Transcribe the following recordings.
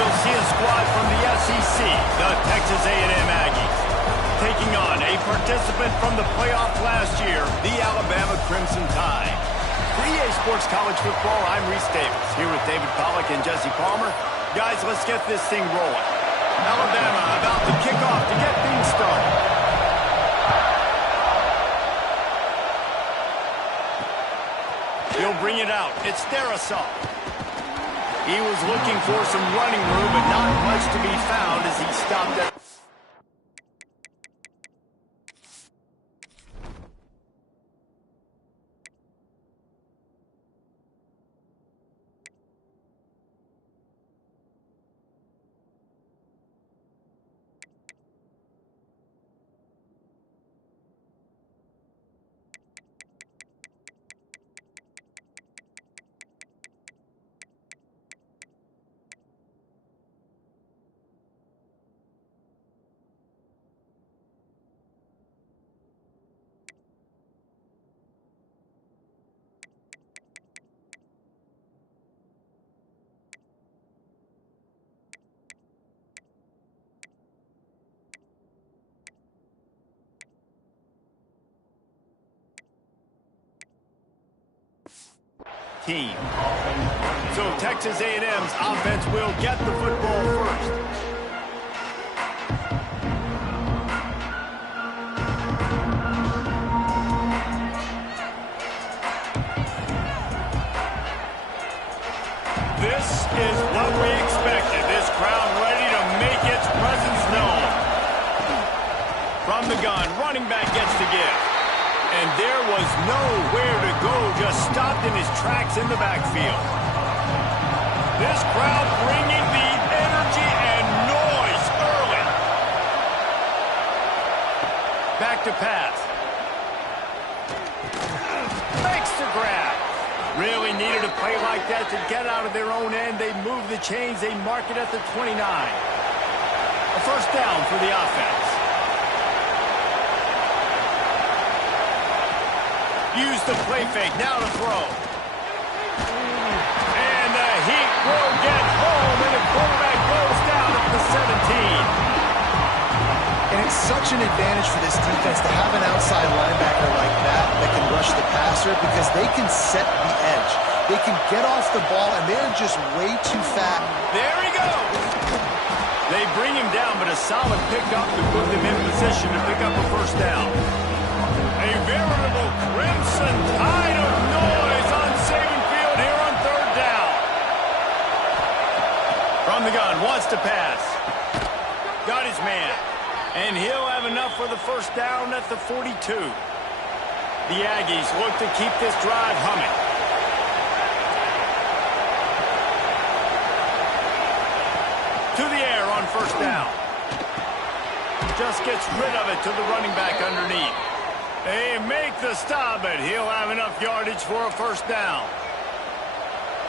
we'll see a squad from the SEC, the Texas A&M Aggies, taking on a participant from the playoff last year, the Alabama Crimson Tide. For EA Sports College Football, I'm Reese Davis, here with David Pollack and Jesse Palmer. Guys, let's get this thing rolling. Alabama about to kick off to get things started. He'll bring it out. It's Darisaw. He was looking for some running room, but not much to be found as he stopped at... team. So Texas A&M's offense will get the football first. This is what we expected. This crowd ready to make its presence known. From the gun, running back gets to give. And there was nowhere to go, just stopped in his tracks in the backfield. This crowd bringing the energy and noise early. Back to pass. Makes the grab. Really needed a play like that to get out of their own end. They move the chains. They mark it at the 29. A first down for the offense. Use the play fake, now to throw. And the heat will get home, and the quarterback goes down at the 17. And it's such an advantage for this defense to have an outside linebacker like that can rush the passer because they can set the edge. They can get off the ball, and they're just way too fat. There he goes. They bring him down, but a solid pickup to put them in position to pick up a first down. A veritable crimson tide of noise on Saban Field here on third down. From the gun, wants to pass. Got his man. And he'll have enough for the first down at the 42. The Aggies look to keep this drive humming. To the air on first down. Just gets rid of it to the running back underneath. They make the stop, but he'll have enough yardage for a first down.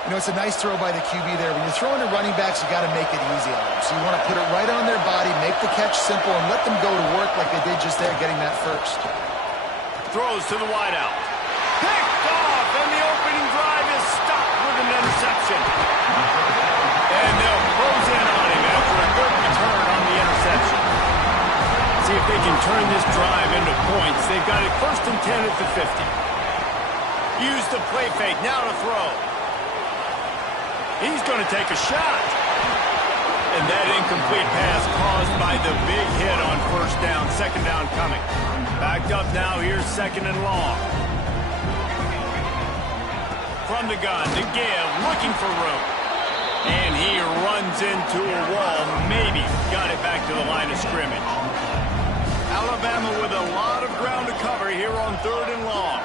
You know, it's a nice throw by the QB there. When you're throwing to running backs, you got to make it easy on them. So you want to put it right on their body, make the catch simple, and let them go to work like they did just there, getting that first. Throws to the wideout. Picked off, and the opening drive is stopped with an interception. And they'll close in on him after a good return on the interception. See if they can turn this drive into points. They've got it first and 10 at the 50. Use the play fake, now to throw. He's going to take a shot. And that incomplete pass caused by the big hit on first down. Second down coming. Backed up now, here's second and long. From the gun to give, looking for room. And he runs into a wall. Maybe got it back to the line of scrimmage. Alabama with a lot of ground to cover here on third and long.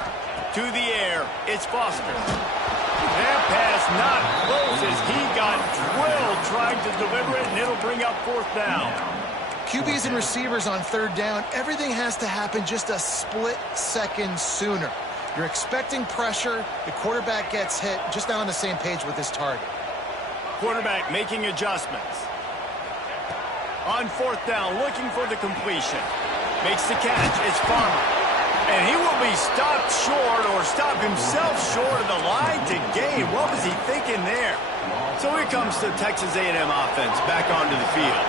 To the air, it's Foster. That pass not close as he got drilled trying to deliver it, and it'll bring up fourth down. QBs and receivers on third down, everything has to happen just a split second sooner. You're expecting pressure, the quarterback gets hit, just not on the same page with his target. Quarterback making adjustments. On fourth down, looking for the completion. Makes the catch. It's Farmer. And he will be stopped short or stop himself short of the line to gain. What was he thinking there? So here comes the Texas A&M offense back onto the field.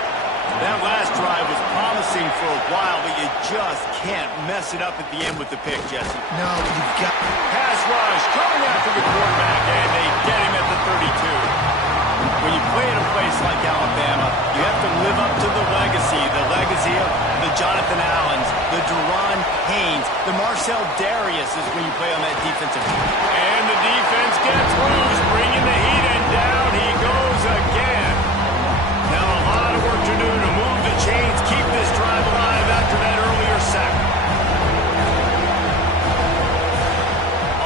That last drive was promising for a while, but you just can't mess it up at the end with the pick, Jesse. No, you've got... Pass rush, coming after the quarterback, and they get him at the 32. When you play at a place like Alabama, you have to live up to the legacy of the Jonathan Allens, the Deron Haynes, the Marcel Darius is when you play on that defensive line. And the defense gets loose, bringing the heat, and down he goes again. Now a lot of work to do to move the chains, keep this drive alive after that earlier sack.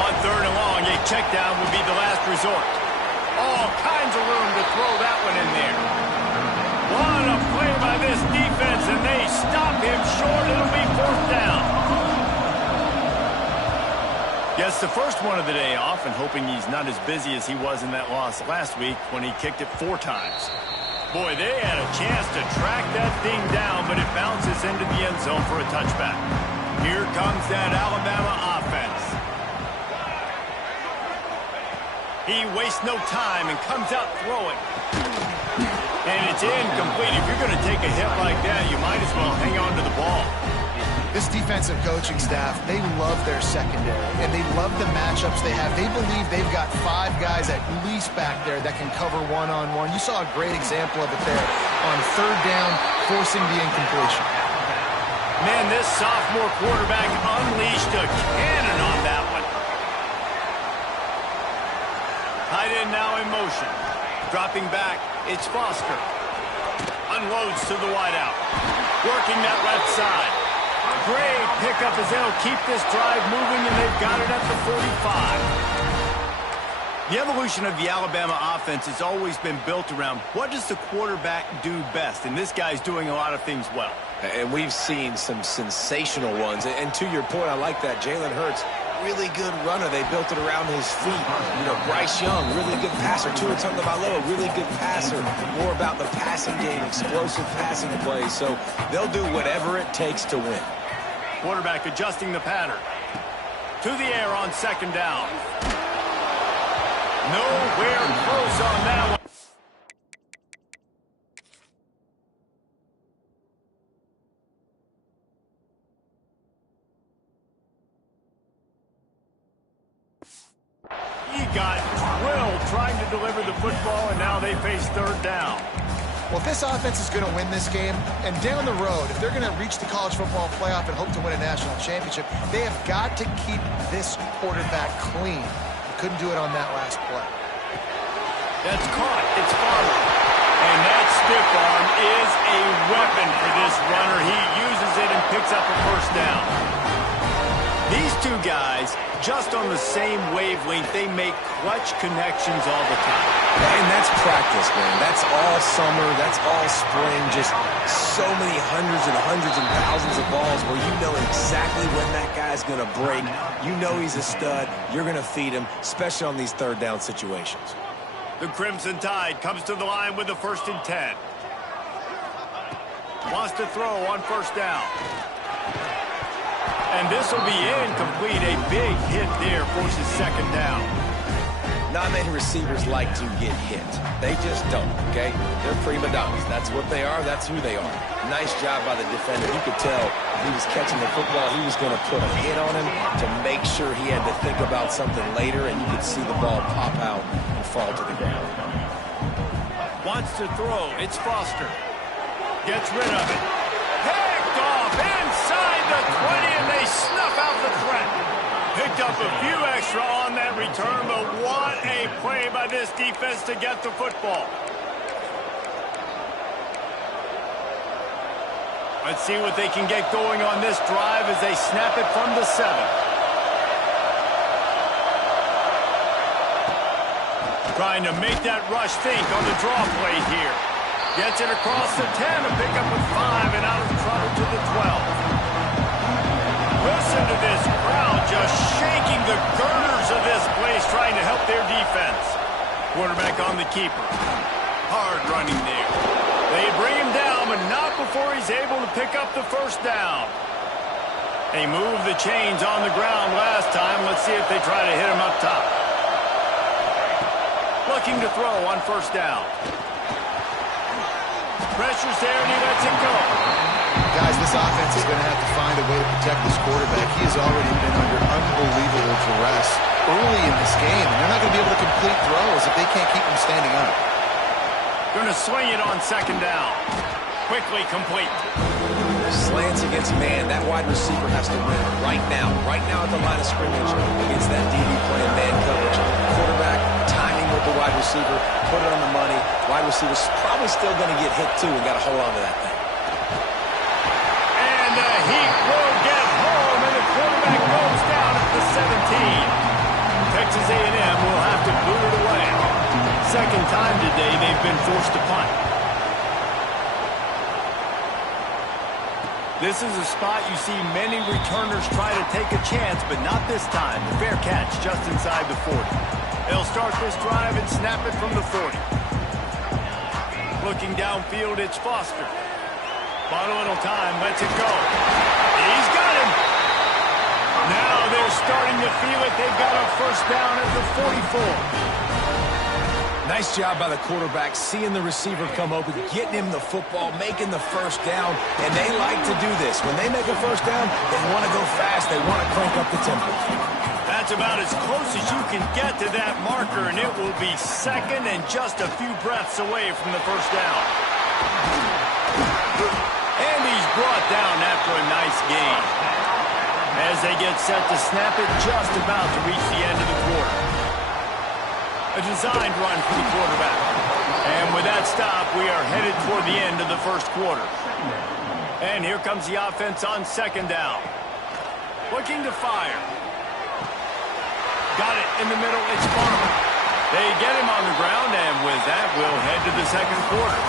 On 3rd and long, a check down would be the last resort. All kinds of room to throw that one in there. What a play by this defense, and they stop him short. It'll be 4th down. Gets the first one of the day off, and hoping he's not as busy as he was in that loss last week when he kicked it 4 times. Boy, they had a chance to track that thing down, but it bounces into the end zone for a touchback. Here comes that Alabama offense. He wastes no time and comes out throwing. And it's incomplete. If you're going to take a hit like that, you might as well hang on to the ball. This defensive coaching staff, they love their secondary, and they love the matchups they have. They believe they've got 5 guys at least back there that can cover one-on-one. You saw a great example of it there on 3rd down, forcing the incompletion. Man, this sophomore quarterback unleashed a cannon on that one. Tight end now in motion. Dropping back, it's Foster. Unloads to the wideout. Working that left side. Great pickup as they'll keep this drive moving, and they've got it at the 45. The evolution of the Alabama offense has always been built around what does the quarterback do best, and this guy's doing a lot of things well. And we've seen some sensational ones. And to your point, I like that. Jalen Hurts, really good runner. They built it around his feet. You know, Bryce Young, really good passer. Tua Tagovailoa, really good passer. More about the passing game, explosive passing plays. So they'll do whatever it takes to win. Quarterback adjusting the pattern. To the air on 2nd down. Nowhere close on that one. He got drilled trying to deliver the football, and now they face 3rd down. Well, if this offense is going to win this game, and down the road, if they're going to reach the college football playoff and hope to win a national championship, they have got to keep this quarterback clean. They couldn't do it on that last play. That's caught. It's followed. And that stiff arm is a weapon for this runner. He uses it and picks up a 1st down. These 2 guys, just on the same wavelength, they make clutch connections all the time. And that's practice, man. That's all summer. That's all spring. Just so many hundreds and thousands of balls where you know exactly when that guy's going to break. You know he's a stud. You're going to feed him, especially on these 3rd down situations. The Crimson Tide comes to the line with the 1st and 10. Wants to throw on 1st down. And this will be incomplete. A big hit there forces 2nd down. Not many receivers like to get hit. They just don't, okay? They're prima donnas. That's what they are. That's who they are. Nice job by the defender. You could tell he was catching the football. He was going to put a hit on him to make sure he had to think about something later, and you could see the ball pop out and fall to the ground. Wants to throw. It's Foster. Gets rid of it. Picked off inside the 20, and they snuff out the threat. Picked up a few extra on that return, but what a play by this defense to get the football. Let's see what they can get going on this drive as they snap it from the 7. Trying to make that rush think on the draw play here. Gets it across the 10 to pick up with 5 and out of trouble to the 12. Listen to this crowd just shaking the girders of this place trying to help their defense. Quarterback on the keeper. Hard running there. They bring him down, but not before he's able to pick up the 1st down. They moved the chains on the ground last time. Let's see if they try to hit him up top. Looking to throw on first down. Pressure's there, and he lets it go. Guys, this offense is going to have to find a way to protect this quarterback. He has already been under unbelievable duress early in this game, and they're not going to be able to complete throws if they can't keep him standing up. Going to swing it on second down. Quickly complete. Slants against man. That wide receiver has to win right now at the line of scrimmage against that DB playing man coverage. Quarterback, timing with the wide receiver, put it on the money. Wide receiver's probably still going to get hit too and got to hold on to that thing. And the Heat will get home, and the quarterback goes down at the 17. Texas A&M will have to boot it away. Second time today they've been forced to punt. This is a spot you see many returners try to take a chance, but not this time. The fair catch just inside the 40. They'll start this drive and snap it from the 40. Looking downfield, it's Foster. Bought a little time, lets it go. He's got him. Now they're starting to feel it. They've got a first down at the 44. Nice job by the quarterback, seeing the receiver come open, getting him the football, making the first down, and they like to do this. When they make a first down, they want to go fast. They want to crank up the tempo. That's about as close as you can get to that marker, and it will be second and just a few breaths away from the first down. And he's brought down after a nice gain. As they get set to snap it, just about to reach the end of the quarter. A designed run for the quarterback. And with that stop, we are headed toward the end of the first quarter. And here comes the offense on second down. Looking to fire. Got it in the middle. It's Farmer. They get him on the ground, and with that, we'll head to the second quarter.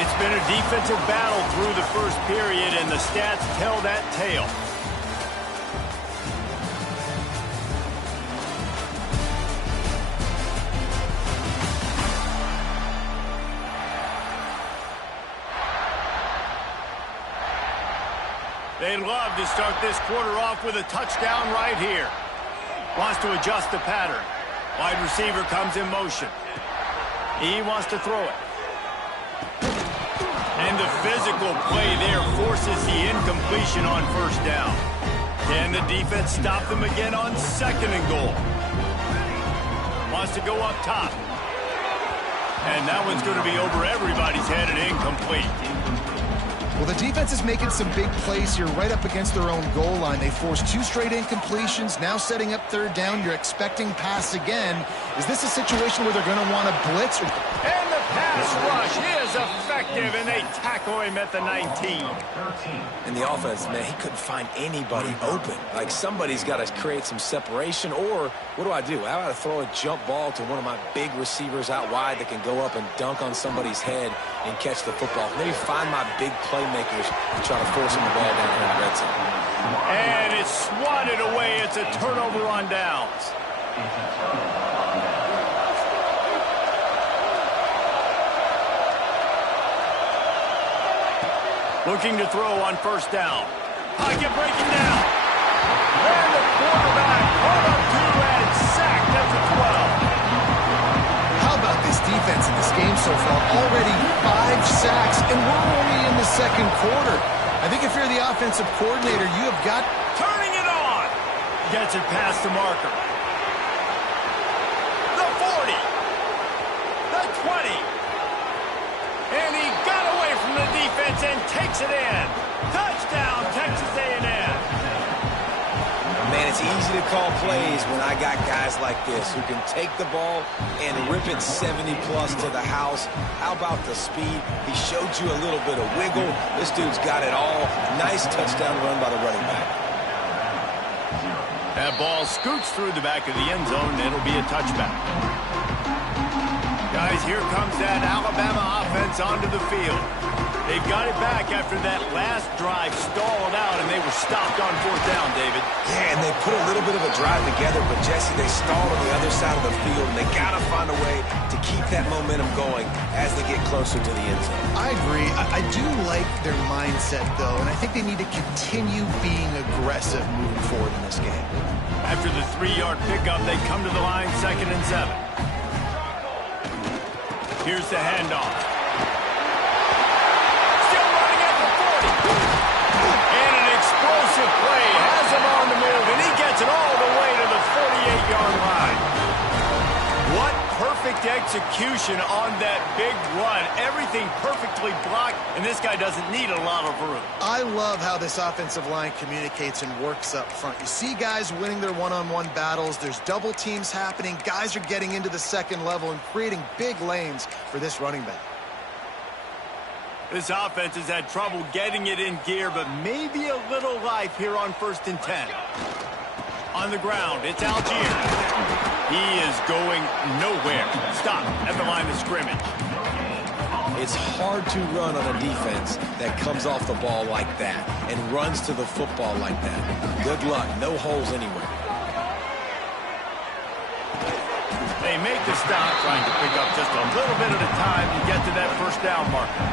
It's been a defensive battle through the first period, and the stats tell that tale. They'd love to start this quarter off with a touchdown right here. Wants to adjust the pattern. Wide receiver comes in motion. He wants to throw it. And the physical play there forces the incompletion on first down. Can the defense stop them again on second and goal? Wants to go up top. And that one's going to be over everybody's head and incomplete. Well, the defense is making some big plays here right up against their own goal line. They forced 2 straight incompletions, now setting up third down. You're expecting pass again. Is this a situation where they're going to want to blitz? And the pass rush is effective, and they tackle him at the 19. And the offense, man, he couldn't find anybody open. Like, somebody's got to create some separation, or what do? How about I throw a jump ball to one of my big receivers out wide that can go up and dunk on somebody's head and catch the football? Maybe find my big playmakers and try to force him the ball down here in the red zone. And it's swatted away. It's a turnover on downs. Looking to throw on first down. Pocket breaking down. And the quarterback brought up 2 and sacked at the 12. How about this defense in this game so far? Already 5 sacks, and we're only in the second quarter. I think if you're the offensive coordinator, you have got... Turning it on. Gets it past the marker. The 40. The 20. And he got away from the defense and takes it in. Touchdown, Texas A&M. Man, it's easy to call plays when I got guys like this who can take the ball and rip it 70-plus to the house. How about the speed? He showed you a little bit of wiggle. This dude's got it all. Nice touchdown run by the running back. That ball scoots through the back of the end zone, and it'll be a touchback. Guys, here comes that Alabama offense onto the field. They've got it back after that last drive stalled out, and they were stopped on fourth down, David. Yeah, and they put a little bit of a drive together, but, Jesse, they stalled on the other side of the field, and they got to find a way to keep that momentum going as they get closer to the end zone. I agree. I do like their mindset, though, and I think they need to continue being aggressive moving forward in this game. After the 3-yard pickup, they come to the line 2nd and 7. Here's the handoff. Still running at the 40. And an explosive play has him on the move, and he gets it all the way to the 48-yard line. What perfect execution on that big run. Everything perfectly blocked, and this guy doesn't need a lot of room. I love how this offensive line communicates and works up front. You see guys winning their one-on-one battles. There's double teams happening. Guys are getting into the second level and creating big lanes for this running back. This offense has had trouble getting it in gear, but maybe a little life here on 1st and 10. On the ground, it's Algier. He is going nowhere. Stop at the line of scrimmage. It's hard to run on a defense that comes off the ball like that and runs to the football like that. Good luck. No holes anywhere. They make the stop, trying to pick up just a little bit at a time to get to that first down marker.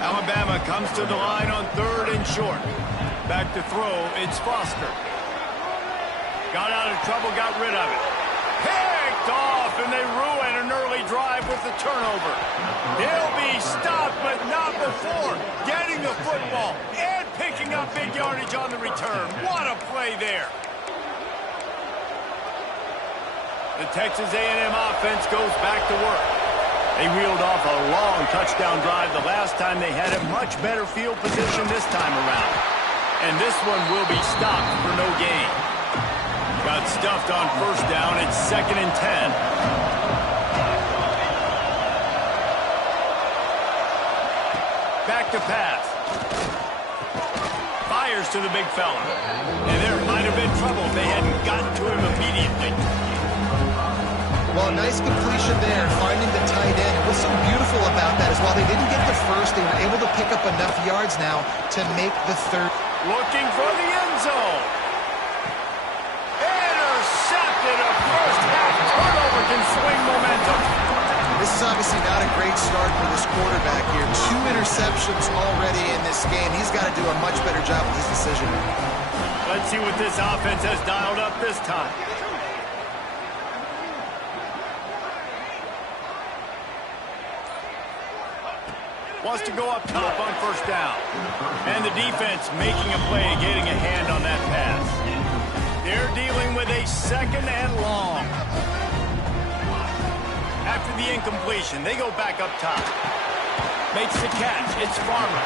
Alabama comes to the line on 3rd and short. Back to throw, it's Foster. Got out of trouble, got rid of it. Picked off, and they ruin an early drive with the turnover. He'll be stopped, but not before getting the football and picking up big yardage on the return. What a play there. The Texas A&M offense goes back to work. They reeled off a long touchdown drive the last time. They had a much better field position this time around. And this one will be stopped for no gain. Got stuffed on 1st down. It's 2nd and 10. Back to pass. Fires to the big fella. And there might have been trouble if they hadn't gotten to him immediately. Well, nice completion there, finding the tight end. And what's so beautiful about that is while they didn't get the first, they were able to pick up enough yards now to make the 3rd. Looking for the end zone. Intercepted. A first-half turnover can swing momentum. This is obviously not a great start for this quarterback here. 2 interceptions already in this game. He's got to do a much better job with his decision. Let's see what this offense has dialed up this time. Wants to go up top on 1st down. And the defense making a play, getting a hand on that pass. They're dealing with a 2nd and long. After the incompletion, they go back up top. Makes the catch. It's Farmer.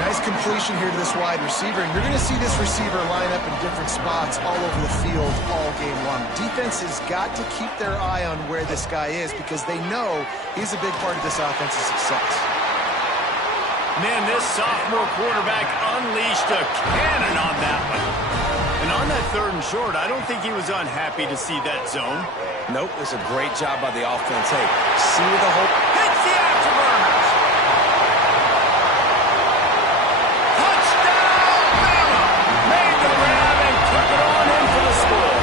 Nice completion here to this wide receiver, and you're going to see this receiver line up in different spots all over the field all game long. Defense has got to keep their eye on where this guy is because they know he's a big part of this offense's success. Man, this sophomore quarterback unleashed a cannon on that one. And on that 3rd and short, I don't think he was unhappy to see that zone. Nope, it's a great job by the offense. Hey, see where the whole... Hits the afterburners. Touchdown, Bama. Made the grab and took it on in for the score.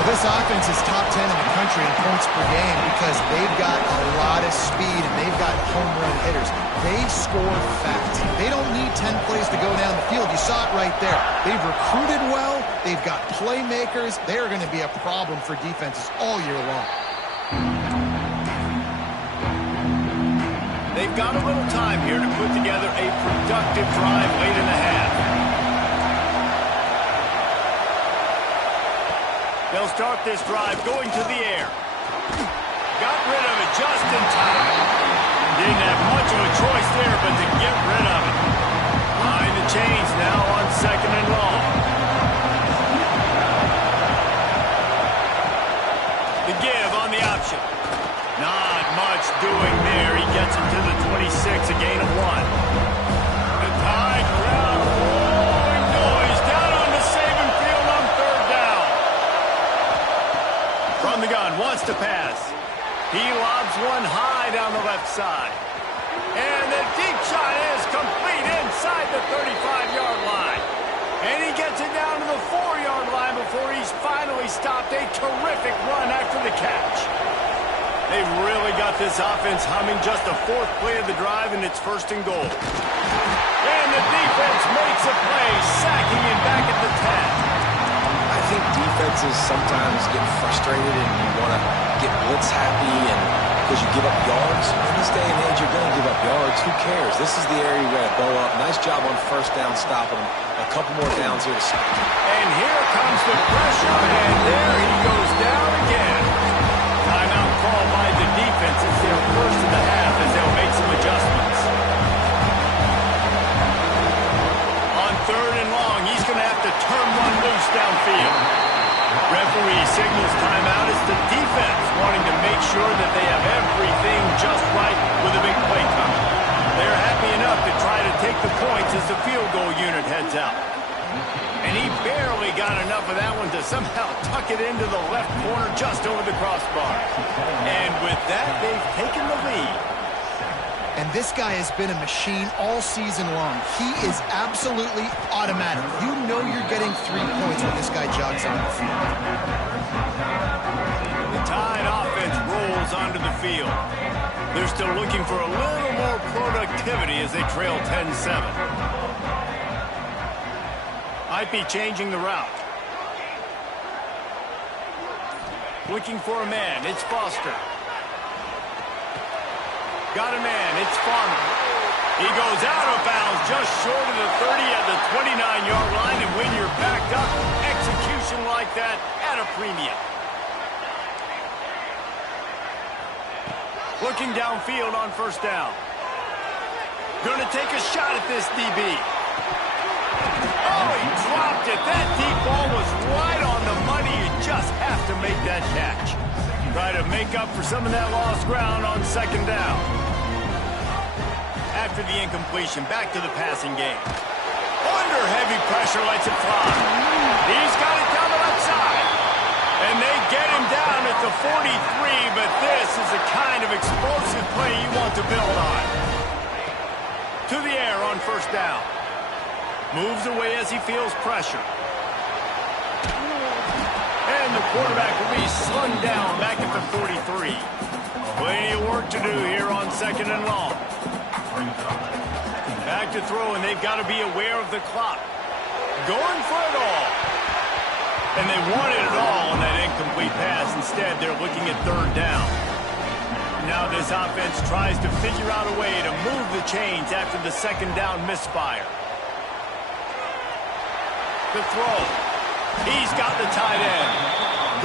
Well, this offense is top 10 in the country in points per game because they've got a lot of speed and they've got home run hitters. They score fast. They don't need 10 plays to go down the field. You saw it right there. They've recruited well. They've got playmakers. They're going to be a problem for defenses all year long. They've got a little time here to put together a productive drive late in the half. They'll start this drive going to the air. Got rid of it just in time. Didn't have much of a choice there but to get rid of it. Behind the chains now on 2nd and long. The give on the option. Not much doing there. He gets it to the 26, a gain of 1. The tie crowd rolling noise down on the Saban field on 3rd down. From the gun, wants to pass. He lobs one high down the left side. And the deep shot is complete inside the 35-yard line. And he gets it down to the 4-yard line before he's finally stopped. A terrific run after the catch. They've really got this offense humming. Just the 4th play of the drive, and it's 1st and goal. And the defense makes a play, sacking him back at the 10. I think defense defenses sometimes get frustrated and you want to get blitz happy and because you give up yards. In this day and age, you're going to give up yards. Who cares? This is the area you're going to bow up. Nice job on first down stopping them. A couple more downs here to stop. And here comes the pressure, and there he goes down again. Timeout call by the defense. It's their first of the half as they'll make some adjustments. On 3rd and long, he's going to have to turn one loose downfield. Referee signals timeout. It's the defense wanting to make sure that they have everything just right with a big play coming. They're happy enough to try to take the points as the field goal unit heads out. And he barely got enough of that one to somehow tuck it into the left corner just over the crossbar. And with that, they've taken the lead. And this guy has been a machine all season long. He is absolutely automatic. You know you're getting 3 points when this guy jogs on the field. The Tide offense rolls onto the field. They're still looking for a little more productivity as they trail 10-7. Might be changing the route. Looking for a man. It's Foster. Got a man. It's Farmer. He goes out of bounds just short of the 30 at the 29-yard line. And when you're backed up, execution like that at a premium. Looking downfield on first down. Going to take a shot at this DB. Oh, he dropped it. That deep ball was right on the money. You just have to make that catch. Try to make up for some of that lost ground on second down. After the incompletion, back to the passing game. Under heavy pressure, lets it fly. He's got it down the left side. And they get him down at the 43, but this is the kind of explosive play you want to build on. To the air on first down. Moves away as he feels pressure. And the quarterback will be slung down back at the 43. Plenty of work to do here on second and long. Back to throw, and they've got to be aware of the clock. Going for it all. And they wanted it all on that incomplete pass. Instead, they're looking at third down. Now this offense tries to figure out a way to move the chains after the second down misfire. The throw. He's got the tight end.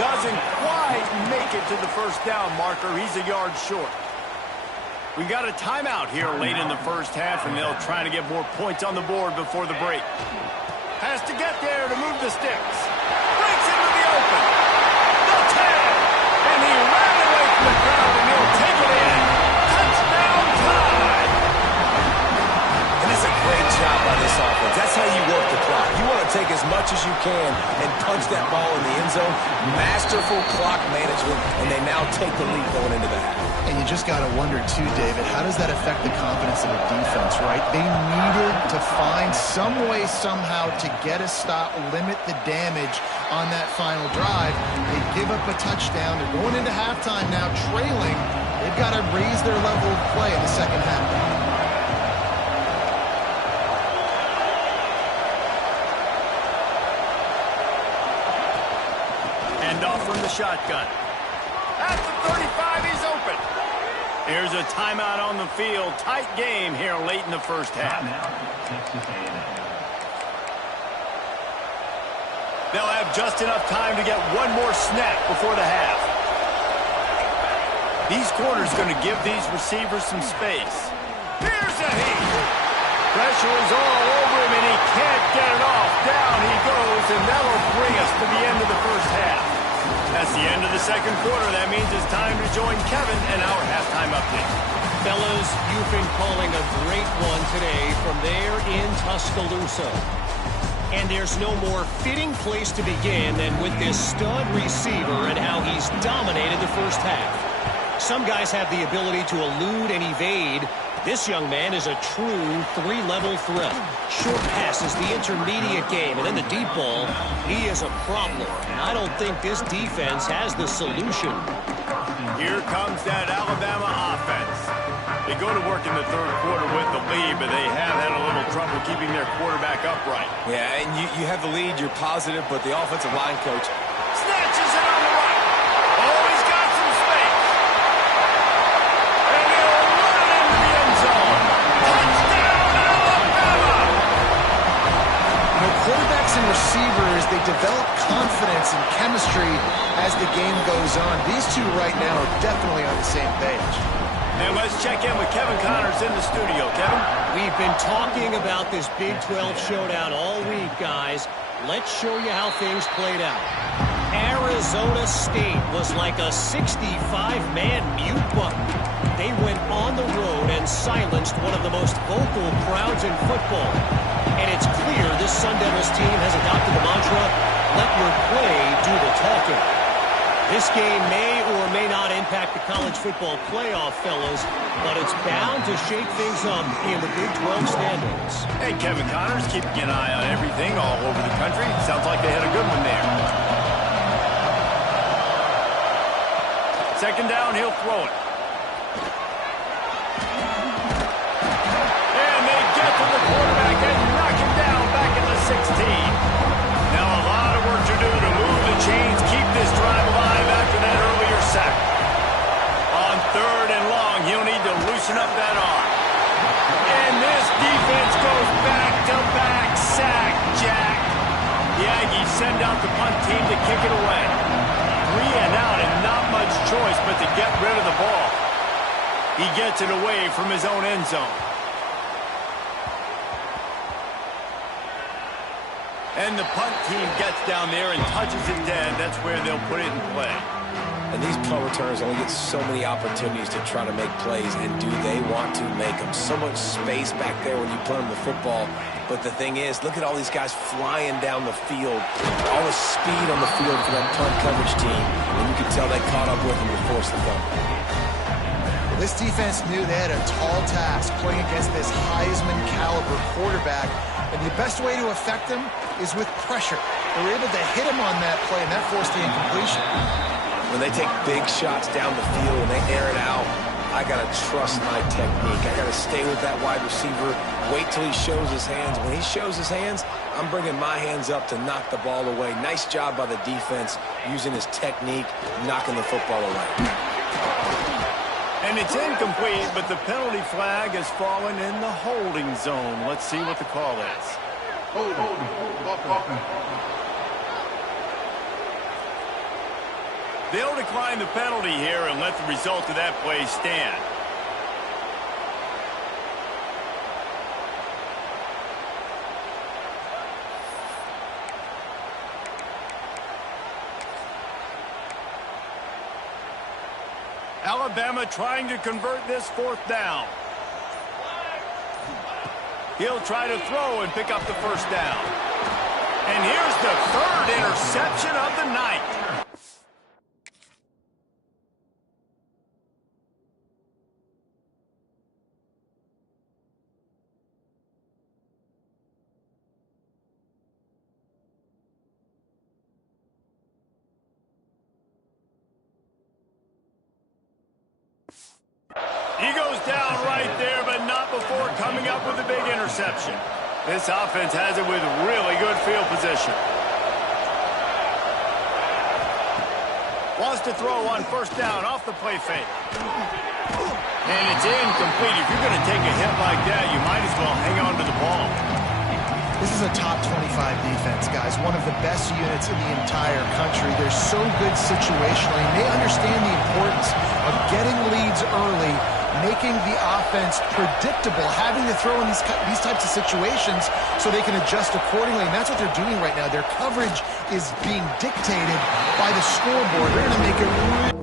Doesn't quite make it to the first down marker. He's a yard short. We've got a timeout here late in the first half, and they'll try to get more points on the board before the break. Has to get there to move the sticks. Breaks into the open. The 10. And he ran away from the crowd, and he'll take it in. Touchdown Tide. And it's a great job by this offense. That's how you work the clock. You want to take as much as you can and punch that ball in the end zone. Masterful clock management, and they now take the lead going into the half. And you just got to wonder, too, David, how does that affect the confidence of the defense, right? They needed to find some way, somehow, to get a stop, limit the damage on that final drive. They give up a touchdown. They're going into halftime now, trailing. They've got to raise their level of play in the second half. Hand off from the shotgun. At the 35, he's open. Here's a timeout on the field. Tight game here late in the first half. Texas A&M. They'll have just enough time to get one more snap before the half. These corners going to give these receivers some space. Here's a heat. Pressure is all over him, and he can't get it off. Down he goes, and that'll bring us to the end of the first half. That's the end of the second quarter. That means it's time to join Kevin and our halftime update. Fellas, you've been calling a great one today from there in Tuscaloosa. And there's no more fitting place to begin than with this stud receiver and how he's dominated the first half. Some guys have the ability to elude and evade. This young man is a true three-level threat. Short passes, the intermediate game, and then the deep ball. He is a problem, and I don't think this defense has the solution. Here comes that Alabama offense. They go to work in the third quarter with the lead, but they have had a little trouble keeping their quarterback upright. Yeah, and you have the lead, you're positive, but the offensive line coach they develop confidence and chemistry as the game goes on. These two right now are definitely on the same page. And let's check in with Kevin Connors in the studio. Kevin? We've been talking about this Big 12 showdown all week, guys. Let's show you how things played out. Arizona State was like a 65-man mute button. They went on the road and silenced one of the most vocal crowds in football. And it's clear this Sun Devils team has adopted the mantra, let your play do the talking. This game may or may not impact the college football playoff, fellas, but it's bound to shake things up in the Big 12 standings. Hey, Kevin Connors, keeping an eye on everything all over the country. Sounds like they had a good one there. Second down, he'll throw it. And they get to the quarterback and knock him down back at the 16. Now a lot of work to do to move the chains, keep this drive alive after that earlier sack. On third and long, he'll need to loosen up that arm. And this defense goes back-to-back sack, Jack. The Aggies send out the punt team to kick it away. 3 and out and not much choice but to get rid of the ball. He gets it away from his own end zone. And the punt team gets down there and touches it dead. That's where they'll put it in play. And these punt returners only get so many opportunities to try to make plays, and do they want to make them? So much space back there when you put them the football. But the thing is, look at all these guys flying down the field. All the speed on the field for that punt coverage team. And you can tell they caught up with them to force the fumble. This defense knew they had a tall task playing against this Heisman caliber quarterback. And the best way to affect him is with pressure. They were able to hit him on that play, and that forced the incompletion. When they take big shots down the field and they air it out, I got to trust my technique. I got to stay with that wide receiver, wait till he shows his hands. When he shows his hands, I'm bringing my hands up to knock the ball away. Nice job by the defense using his technique, knocking the football away. And it's incomplete, but the penalty flag has fallen in the holding zone. Let's see what the call is. They'll decline the penalty here and let the result of that play stand. Alabama trying to convert this fourth down. He'll try to throw and pick up the first down. And here's the third interception of the night. He goes down right there, but not before coming up with a big interception. This offense has it with really good field position. Wants to throw on first down off the play fake. And it's incomplete. If you're going to take a hit like that, you might as well hang on to the ball. This is a top 25 defense, guys. One of the best units in the entire country. They're so good situationally, and they understand the importance of getting leads early, making the offense predictable, having to throw in these types of situations so they can adjust accordingly. And that's what they're doing right now. Their coverage is being dictated by the scoreboard. They're going to make it really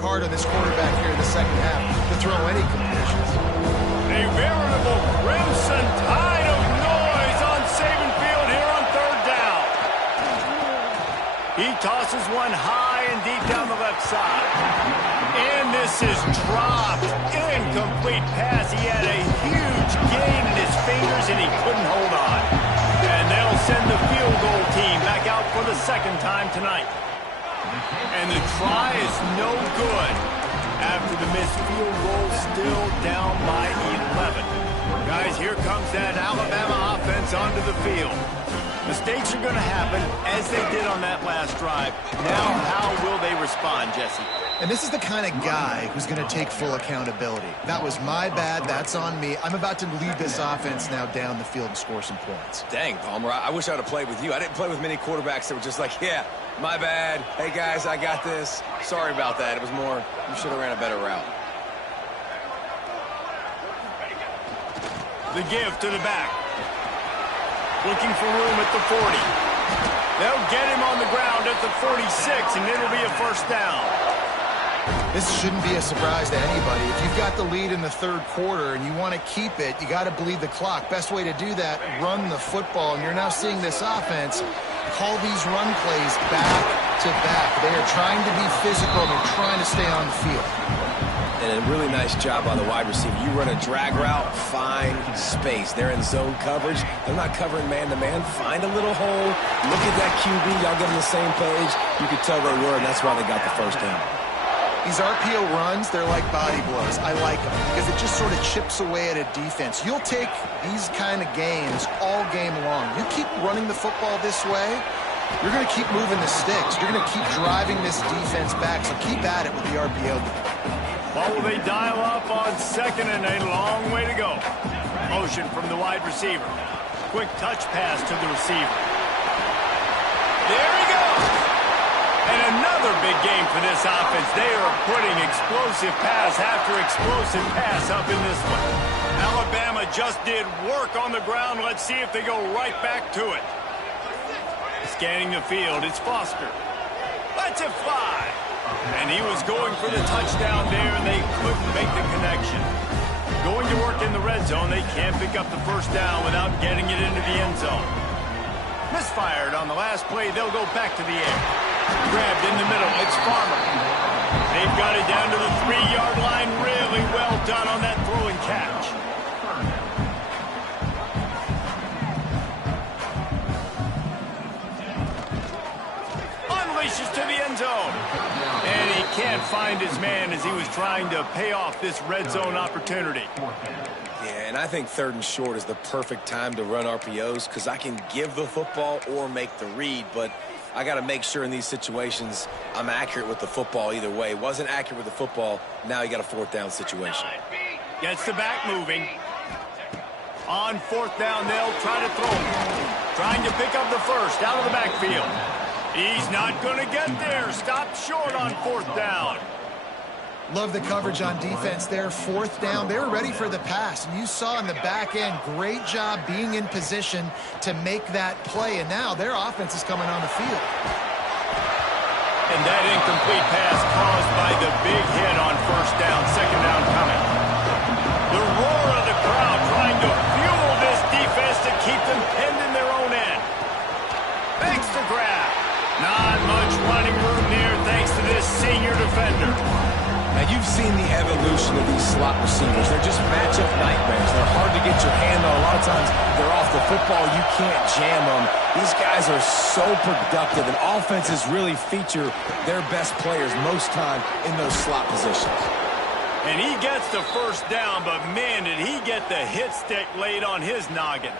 hard on this quarterback here in the second half to throw any completions. A veritable crimson tide of noise on Saban Field here on third down. He tosses one high and deep down the left side. And this is dropped. Incomplete pass. He had a huge gain in his fingers and he couldn't hold on. And they'll send the field goal team back out for the second time tonight. And the try is no good after the missed field goal, still down by 11. Guys, here comes that Alabama offense onto the field. Mistakes are going to happen, as they did on that last drive. Now, how will they respond, Jesse? And this is the kind of guy who's going to take full accountability. That was my bad. That's on me. I'm about to lead this offense now down the field and score some points. Dang, Palmer, I wish I would have played with you. I didn't play with many quarterbacks that were just like, yeah, my bad. Hey, guys, I got this. Sorry about that. It was more, you should have ran a better route. The give to the back. Looking for room at the 40. They'll get him on the ground at the 46, and it'll be a first down. This shouldn't be a surprise to anybody. If you've got the lead in the third quarter and you want to keep it, you got to bleed the clock. Best way to do that, run the football. And you're now seeing this offense call these run plays back to back. They are trying to be physical. They're trying to stay on the field. And a really nice job by the wide receiver. You run a drag route, find space. They're in zone coverage. They're not covering man-to-man. Find a little hole. Look at that QB. Y'all get on the same page. You could tell they were, and that's why they got the first down. These RPO runs, they're like body blows. I like them because it just sort of chips away at a defense. You'll take these kind of games all game long. You keep running the football this way, you're going to keep moving the sticks. You're going to keep driving this defense back, so keep at it with the RPO. What will they dial up on second and a long way to go? Motion from the wide receiver. Quick touch pass to the receiver. There he goes. And another big game for this offense. They are putting explosive pass after explosive pass up in this one. Alabama just did work on the ground. Let's see if they go right back to it. Scanning the field, it's Foster. Lets it fly. And he was going for the touchdown there, and they couldn't make the connection. Going to work in the red zone, they can't pick up the first down without getting it into the end zone. Misfired on the last play, they'll go back to the air. Grabbed in the middle, it's Farmer. They've got it down to the 3-yard line. Really well done on that throw and catch. Unleashes to the end zone. And he can't find his man as he was trying to pay off this red zone opportunity. Yeah, and I think third and short is the perfect time to run RPOs because I can give the football or make the read, but I got to make sure in these situations I'm accurate with the football either way. Wasn't accurate with the football, now you got a fourth down situation. Gets the back moving. On fourth down, they'll try to throw it. Trying to pick up the first out of the backfield. He's not going to get there. Stopped short on fourth down. Love the coverage on defense there. Fourth down, they were ready for the pass. And you saw in the back end, great job being in position to make that play. And now their offense is coming on the field. And that incomplete pass caused by the big hit on first down, second down coming. The roar of the crowd trying to fuel this defense to keep them pinned in their own end. Thanks to grab. Not much running room there thanks to this senior defender. Now, you've seen the evolution of these slot receivers. They're just matchup nightmares. They're hard to get your hand on. A lot of times, they're off the football. You can't jam them. These guys are so productive, and offenses really feature their best players most time in those slot positions. And he gets the first down, but, man, did he get the hit stick laid on his noggin.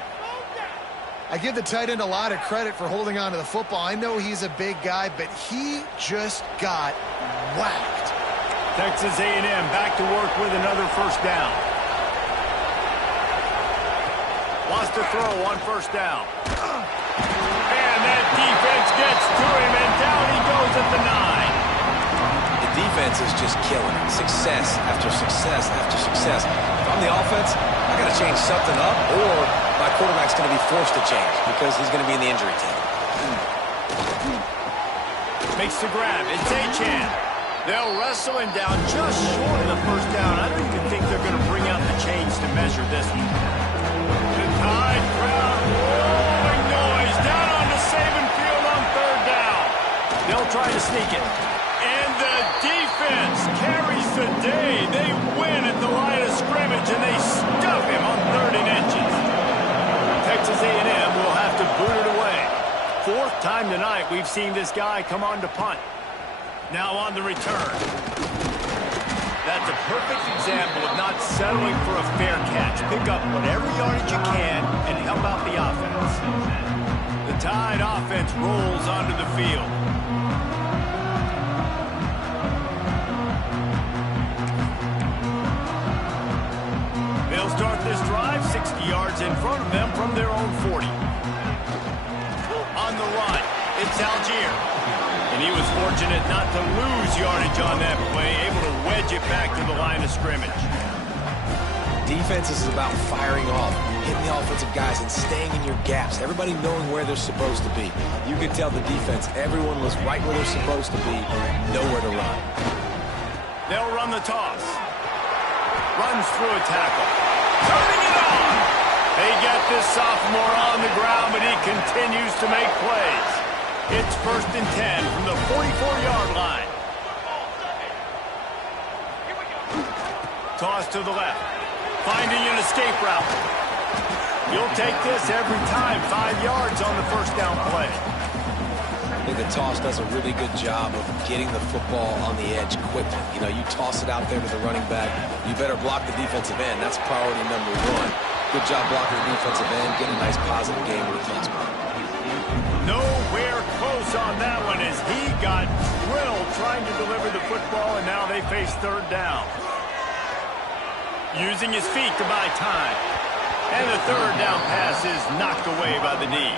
I give the tight end a lot of credit for holding on to the football. I know he's a big guy, but he just got whacked. Texas A&M back to work with another first down. Wants to throw on first down. And that defense gets to him, and down he goes at the 9. The defense is just killing it. Success after success after success. If I'm the offense, I got to change something up, or my quarterback's going to be forced to change because he's going to be in the injury team. Makes the grab. It's Achane. They'll wrestle him down just short of the first down. I don't even think they're going to bring out the chains to measure this one. The Tide crowd rolling noise down on the Saban field on third down. They'll try to sneak it. And the defense carries the day. They win at the line of scrimmage, and they stuff him on 3rd and inches. Texas A&M will have to boot it away. 4th time tonight we've seen this guy come on to punt. Now on the return. That's a perfect example of not settling for a fair catch. Pick up whatever yardage you can and help out the offense. The Tide offense rolls onto the field. They'll start this drive 60 yards in front of them from their own 40. On the run, it's Algier. And he was fortunate not to lose yardage on that play, able to wedge it back to the line of scrimmage. Defense is about firing off, hitting the offensive guys, and staying in your gaps. Everybody knowing where they're supposed to be. You could tell the defense, everyone was right where they're supposed to be, nowhere to run. They'll run the toss. Runs through a tackle. Turning it on! They got this sophomore on the ground, but he continues to make plays. It's 1st and 10 from the 44-yard line. Toss to the left. Finding an escape route. You'll take this every time. 5 yards on the first down play. I think the toss does a really good job of getting the football on the edge quickly. You know, you toss it out there to the running back. You better block the defensive end. That's priority number 1. Good job blocking the defensive end. Getting a nice positive game with the toss ball. Nowhere close on that one as he got drilled trying to deliver the football, and now they face 3rd down. Using his feet to buy time. And the 3rd down pass is knocked away by the knee.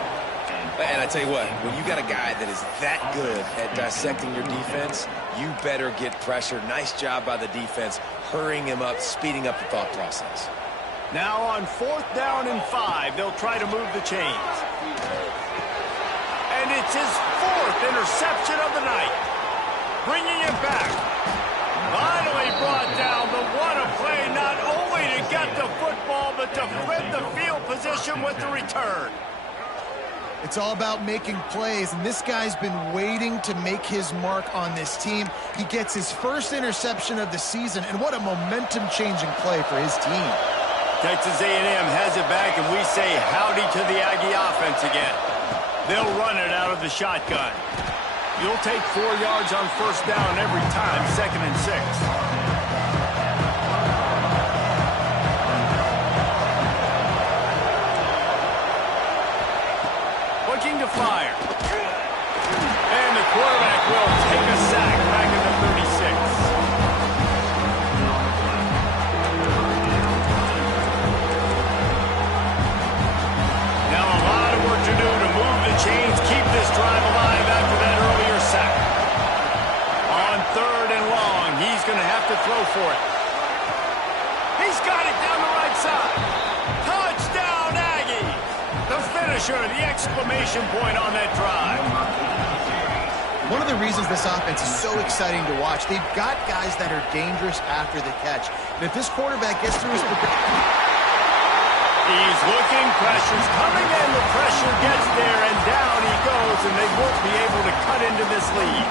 And I tell you what, when you got a guy that is that good at dissecting your defense, you better get pressure. Nice job by the defense, hurrying him up, speeding up the thought process. Now on 4th down and 5, they'll try to move the chains. And it's his 4th interception of the night. Bringing him back. Finally brought down, but what a play, not only to get the football, but to flip the field position with the return. It's all about making plays, and this guy's been waiting to make his mark on this team. He gets his 1st interception of the season, and what a momentum-changing play for his team. Texas A&M has it back, and we say howdy to the Aggie offense again. They'll run it out of the shotgun. You'll take 4 yards on 1st down every time, 2nd and 6. Looking to fire. And the quarterback will take a sack back at the 36. Now a lot of work to do to move the chains, keep this drive alive after that earlier sack. On 3rd and long, he's going to have to throw for it. He's got it down the right side. Touchdown, Aggie! The finisher, the exclamation point on that drive. One of the reasons this offense is so exciting to watch, they've got guys that are dangerous after the catch. And if this quarterback gets through his... He's looking, pressure's coming in, the pressure gets there, and down he goes, and they won't be able to cut into this lead.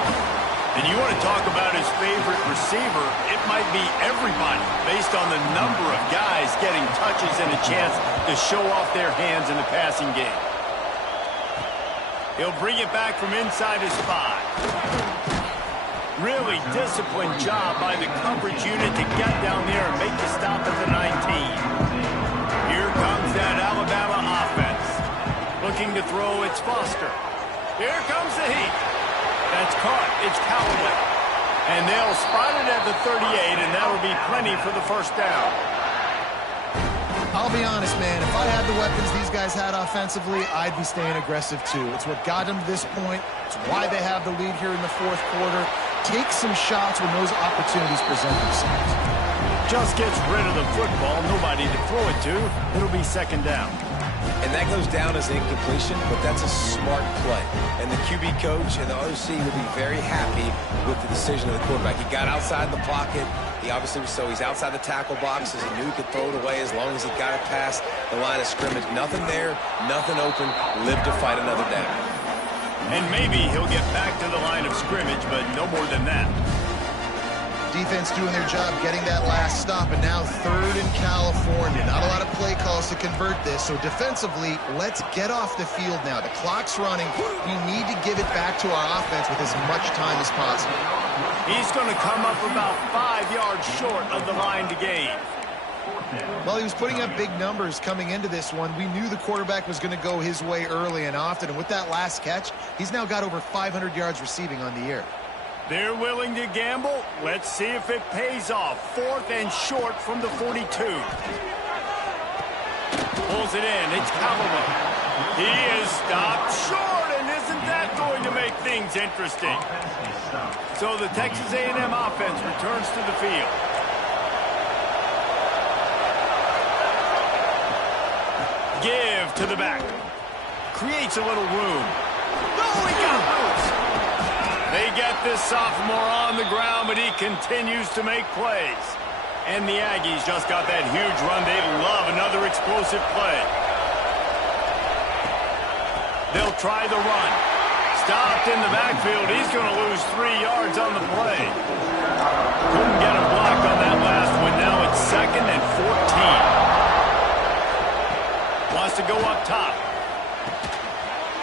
And you want to talk about his favorite receiver, it might be everybody, based on the number of guys getting touches and a chance to show off their hands in the passing game. He'll bring it back from inside his 5. Really disciplined job by the coverage unit to get down there and make the stop at the 19. Here comes that Alabama offense. Looking to throw, it's Foster. Here comes the heat. That's caught. It's Callaway. And they'll spot it at the 38, and that'll be plenty for the 1st down. I'll be honest, man. If I had the weapons these guys had offensively, I'd be staying aggressive too. It's what got them to this point. It's why they have the lead here in the 4th quarter. Take some shots when those opportunities present themselves. Just gets rid of the football. Nobody to throw it to. It'll be 2nd down. And that goes down as an incompletion, but that's a smart play. And the QB coach and the OC will be very happy with the decision of the quarterback. He got outside the pocket. He obviously was he's outside the tackle boxes. He knew he could throw it away as long as he got it past the line of scrimmage. Nothing there, nothing open. Live to fight another down. And maybe he'll get back to the line of scrimmage, but no more than that. Defense doing their job getting that last stop, and now third in California. Not a lot of play calls to convert this, so defensively, let's get off the field now. The clock's running. We need to give it back to our offense with as much time as possible. He's going to come up about 5 yards short of the line to gain. Well, he was putting up big numbers coming into this one. We knew the quarterback was going to go his way early and often, and with that last catch, he's now got over 500 yards receiving on the year. They're willing to gamble. Let's see if it pays off. 4th and short from the 42. Pulls it in. It's Callaway. He is stopped short, and isn't that going to make things interesting? So the Texas A&M offense returns to the field. Give to the back. Creates a little room. Oh, he got loose. They get this sophomore on the ground, but he continues to make plays. And the Aggies just got that huge run. They love another explosive play. They'll try the run. Stopped in the backfield. He's going to lose 3 yards on the play. Couldn't get him blocked on that last one. Now it's 2nd and 14. Wants to go up top.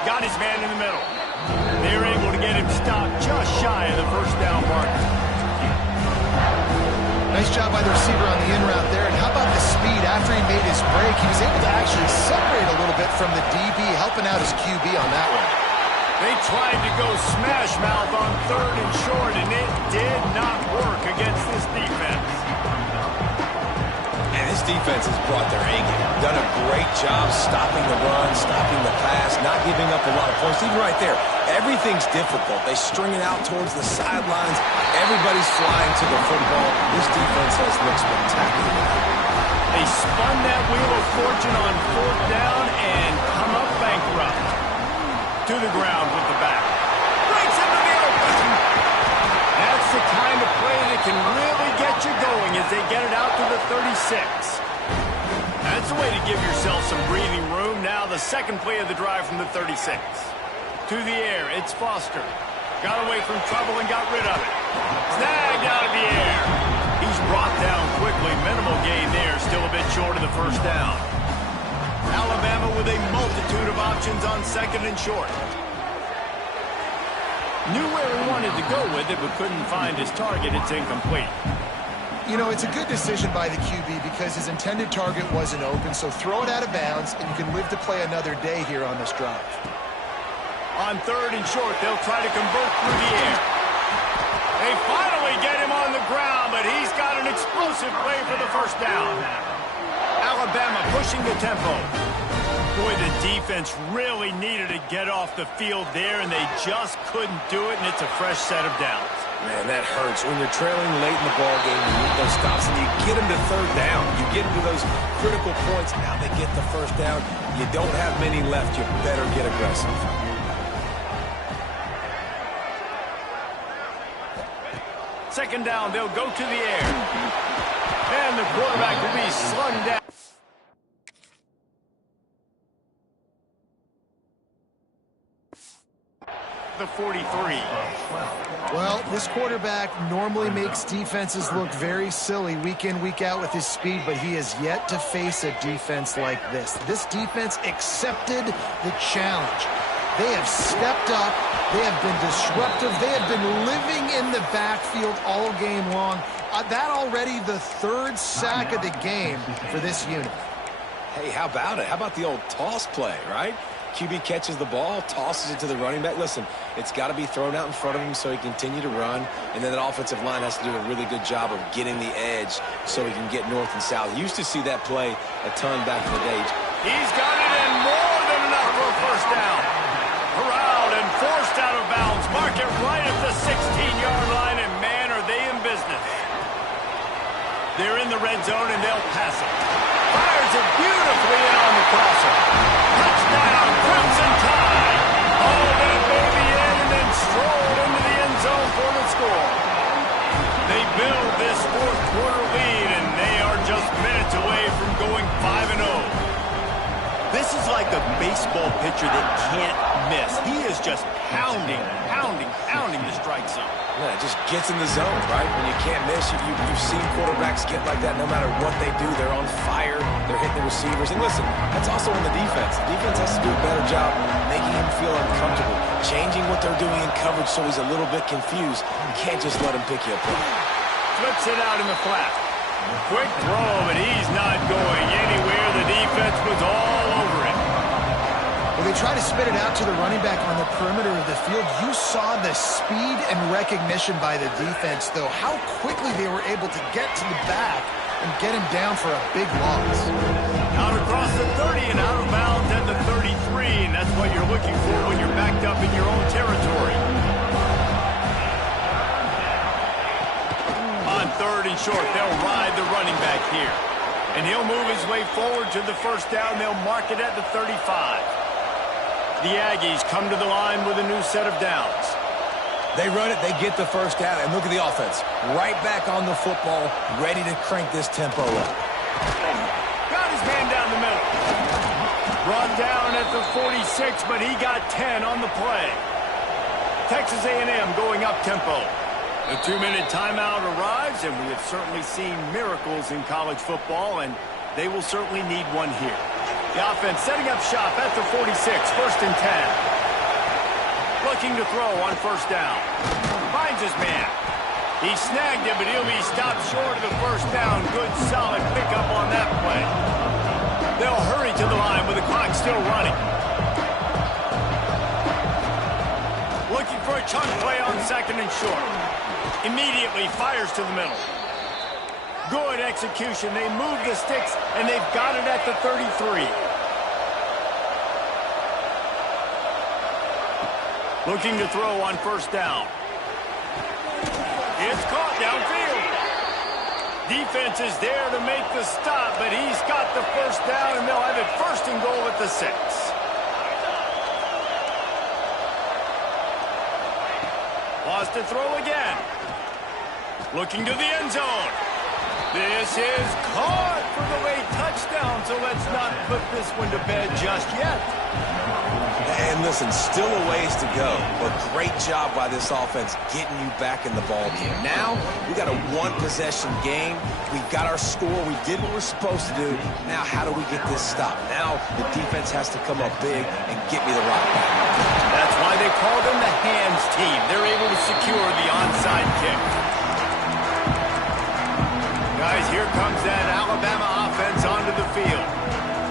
Got his man in the middle. They're able to get him stopped just shy of the first down mark. Nice job by the receiver on the in route there. And how about the speed after he made his break? He was able to actually separate a little bit from the DB, helping out his QB on that one. They tried to go smash mouth on 3rd and short, and it did not work against this defense. And this defense has brought their A game. Done a great job stopping the run, stopping the pass, not giving up a lot of points. Even right there, everything's difficult. They string it out towards the sidelines. Everybody's flying to the football. This defense has looked spectacular. They spun that wheel of fortune on 4th down and come up bankrupt. To the ground with the back. Breaks into the open. That's the kind of play that can really get you going as they get it out to the 36. That's a way to give yourself some breathing room. Now the second play of the drive from the 36. To the air, it's Foster. Got away from trouble and got rid of it. Snagged out of the air. He's brought down quickly. Minimal gain there. Still a bit short of the first down. Alabama with a multitude of options on 2nd and short. Knew where he wanted to go with it, but couldn't find his target. It's incomplete. You know, it's a good decision by the QB because his intended target wasn't open, so throw it out of bounds, and you can live to play another day here on this drive. On 3rd and short, they'll try to convert through the air. They finally get him on the ground, but he's got an explosive play for the first down. Alabama pushing the tempo. Boy, the defense really needed to get off the field there, and they just couldn't do it, and it's a fresh set of downs. Man, that hurts. When you're trailing late in the ball game, you need those stops, and you get them to 3rd down. You get them to those critical points. Now they get the first down. You don't have many left. You better get aggressive. Second down, they'll go to the air. And the quarterback will be slung down. The 43. Well, this quarterback normally makes defenses look very silly week in, week out with his speed, but he has yet to face a defense like this. This defense accepted the challenge. They have stepped up. They have been disruptive. They have been living in the backfield all game long. That already the 3rd sack of the game for this unit. Hey, how about it? How about the old toss play, right? QB catches the ball, tosses it to the running back. Listen, it's got to be thrown out in front of him so he can continue to run. And then that offensive line has to do a really good job of getting the edge so he can get north and south. You used to see that play a ton back in the day. He's got it in more than enough for a first down. Corralled and forced out of bounds. Mark it right at the 16-yard line, and man, are they in business. They're in the red zone, and they'll pass it. Fires it beautifully in on the crosser. This is like a baseball pitcher that can't miss. He is just pounding the strike zone. Yeah, it just gets in the zone, right? When you can't miss, you've seen quarterbacks get like that no matter what they do. They're on fire. They're hitting the receivers. And listen, that's also on the defense. The defense has to do a better job making him feel uncomfortable, changing what they're doing in coverage so he's a little bit confused. You can't just let him pick you apart. Flips it out in the flat. Quick throw, but he's not going anywhere. The defense was all over it. Well, they try to spit it out to the running back on the perimeter of the field. You saw the speed and recognition by the defense, though, how quickly they were able to get to the back and get him down for a big loss. Out across the 30 and out of bounds at the 33, and that's what you're looking for when you're backed up in your own territory. On 3rd and short, they'll ride the running back here. And he'll move his way forward to the first down. They'll mark it at the 35. The Aggies come to the line with a new set of downs. They run it, they get the first down, and look at the offense. Right back on the football, ready to crank this tempo up. Got his man down the middle. Brought down at the 46, but he got 10 on the play. Texas A&M going up tempo. The 2-minute timeout arrives, and we have certainly seen miracles in college football, and they will certainly need one here. The offense setting up shop at the 46, 1st and 10. Looking to throw on first down. Finds his man. He snagged it, but he'll be stopped short of the first down. Good, solid pickup on that play. They'll hurry to the line with the clock still running. Looking for a chunk play on 2nd and short. Immediately fires to the middle. Good execution. They move the sticks, and they've got it at the 33. Looking to throw on first down. It's caught downfield. Defense is there to make the stop, but he's got the first down, and they'll have it 1st and goal at the 6. Lost to throw again. Looking to the end zone. This is caught for the late touchdown, so let's not put this one to bed just yet. And listen, still a ways to go, but great job by this offense getting you back in the ball game. Now, we got a one-possession game. We got our score. We did what we're supposed to do. Now, how do we get this stopped? Now, the defense has to come up big and get me the rock back. That's why they call them the hands team. They're able to secure the onside kick. Guys, here comes that Alabama offense onto the field.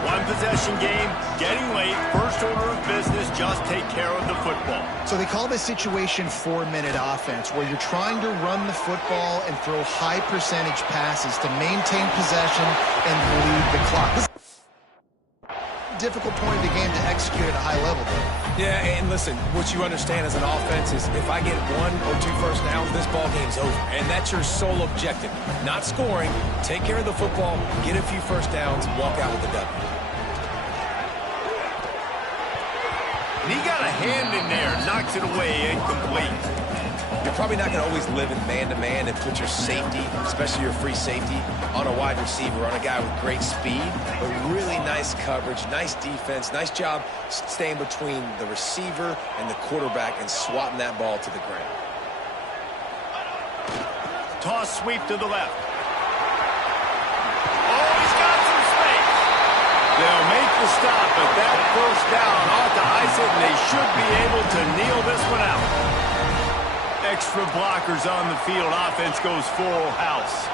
One-possession game, getting late, first order of business, just take care of the football. So they call this situation 4-minute offense, where you're trying to run the football and throw high-percentage passes to maintain possession and lead the clock. This is a difficult point of the game to execute at a high level, though. Yeah, and listen, what you understand as an offense is if I get 1 or 2 first downs, this ball game's over. And that's your sole objective. Not scoring, take care of the football, get a few first downs, walk out with the W. And he got a hand in there, knocks it away, incomplete. You're probably not going to always live in man-to-man and put your safety, especially your free safety, on a wide receiver, on a guy with great speed, but really nice coverage, nice defense, nice job staying between the receiver and the quarterback and swatting that ball to the ground. Toss sweep to the left. Oh, he's got some space. They'll make the stop, but that first down ought to ice it, and they should be able to kneel this one out. Extra blockers on the field. Offense goes full house.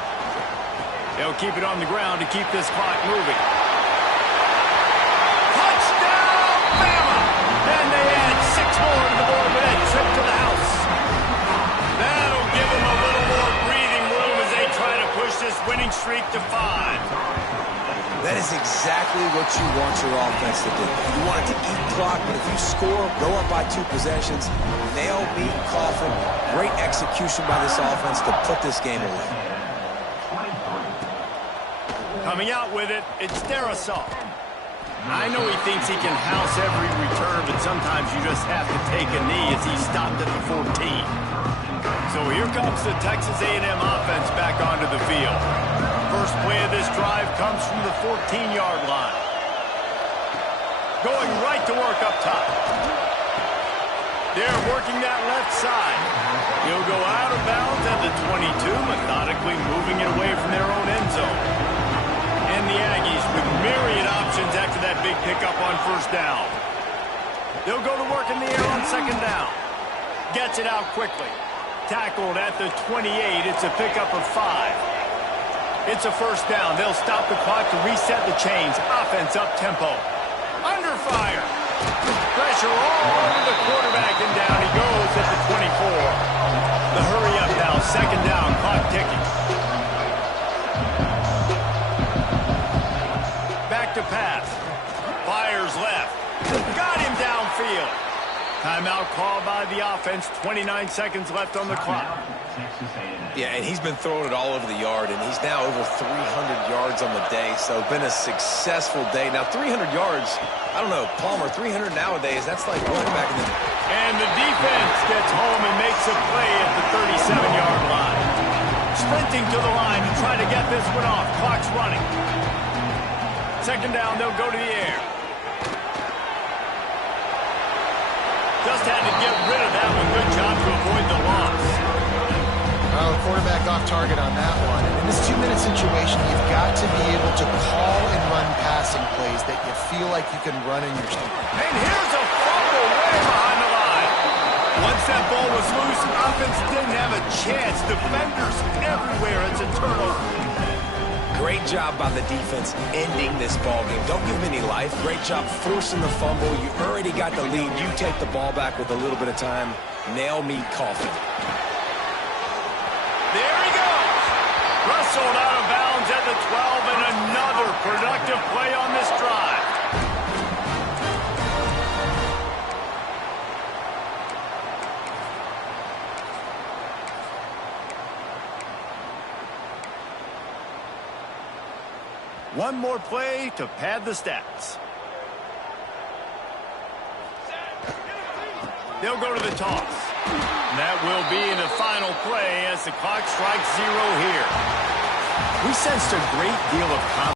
They'll keep it on the ground to keep this clock moving. Touchdown, Bama! And they add 6 more to the board with that trip to the house. That'll give them a little more breathing room as they try to push this winning streak to 5. That is exactly what you want your offense to do. You want it to eat clock, but if you score, go up by 2 possessions, nail, meet, coffin. Great execution by this offense to put this game away. Coming out with it, it's Darisaw. I know he thinks he can house every return, but sometimes you just have to take a knee as he stopped at the 14. So here comes the Texas A&M offense back onto the field. First play of this drive comes from the 14-yard line. Going right to work up top. They're working that left side. He'll go out of bounds at the 22, methodically moving it away from their own end zone. And the Aggies with myriad options after that big pickup on first down. They'll go to work in the air on second down. Gets it out quickly. Tackled at the 28. It's a pickup of 5. It's a first down. They'll stop the clock to reset the chains. Offense up tempo. Under fire. Pressure all over the quarterback, and down he goes at the 24. The hurry up now. Second down. Clock ticking. Back to pass. Fires left. Got him downfield. Timeout called by the offense. 29 seconds left on the clock. Texas A&M. Yeah, and he's been throwing it all over the yard, and he's now over 300 yards on the day, so been a successful day. Now, 300 yards, I don't know, Palmer, 300 nowadays, that's like running back in the... And the defense gets home and makes a play at the 37-yard line. Sprinting to the line to try to get this one off. Clock's running. Second down, they'll go to the air. Just had to get rid of that one. Good job to avoid the loss. Well, the quarterback off target on that one. And in this 2-minute situation, you've got to be able to call and run passing plays that you feel like you can run in your stadium. And here's a fumble way behind the line. Once that ball was loose, offense didn't have a chance. Defenders everywhere. It's a turnover. Great job by the defense ending this ball game. Don't give them any life. Great job forcing the fumble. You already got the lead. You take the ball back with a little bit of time. Nail me coffin. There he goes. Wrestled out of bounds at the 12, and another productive play on this drive. One more play to pad the stats. They'll go to the toss. And that will be the final play as the clock strikes 0 here. We sensed a great deal of confidence.